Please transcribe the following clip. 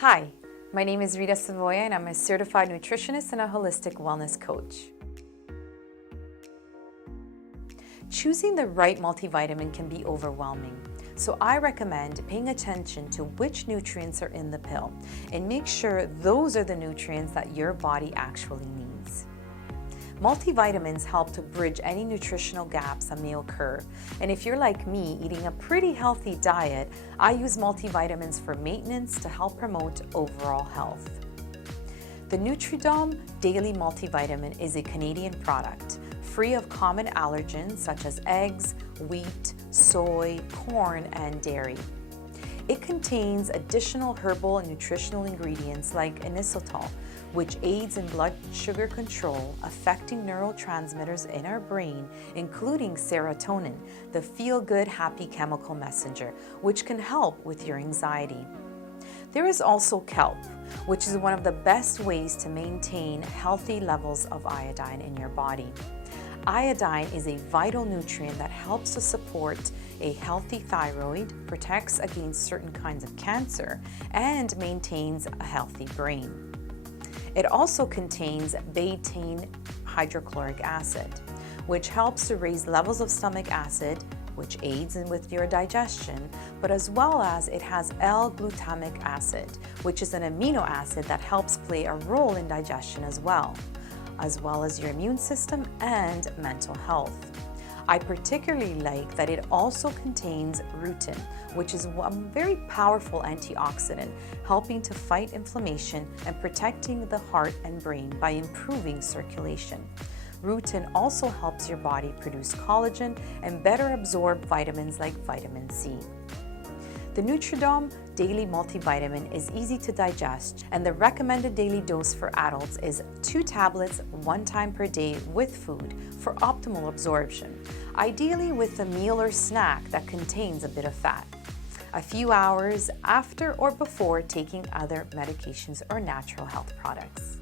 Hi, my name is Rita Savoia and I'm a certified nutritionist and a holistic wellness coach. Choosing the right multivitamin can be overwhelming, so I recommend paying attention to which nutrients are in the pill and make sure those are the nutrients that your body actually needs. Multivitamins help to bridge any nutritional gaps that may occur, and if you're like me, eating a pretty healthy diet, I use multivitamins for maintenance to help promote overall health. The Nutridom Daily Multivitamin is a Canadian product, free of common allergens such as eggs, wheat, soy, corn, and dairy. It contains additional herbal and nutritional ingredients like inositol, which aids in blood sugar control, affecting neurotransmitters in our brain, including serotonin, the feel-good, happy chemical messenger, which can help with your anxiety. There is also kelp, which is one of the best ways to maintain healthy levels of iodine in your body. Iodine is a vital nutrient that helps to support a healthy thyroid, protects against certain kinds of cancer, and maintains a healthy brain. It also contains betaine hydrochloric acid, which helps to raise levels of stomach acid, which aids with your digestion, but as well as it has L-glutamic acid, which is an amino acid that helps play a role in digestion as well as your immune system and mental health. I particularly like that it also contains rutin, which is a very powerful antioxidant, helping to fight inflammation and protecting the heart and brain by improving circulation. Rutin also helps your body produce collagen and better absorb vitamins like vitamin C. The Nutridom Daily Multivitamin is easy to digest, and the recommended daily dose for adults is 2 tablets 1 time per day with food for optimal absorption, ideally with a meal or snack that contains a bit of fat, a few hours after or before taking other medications or natural health products.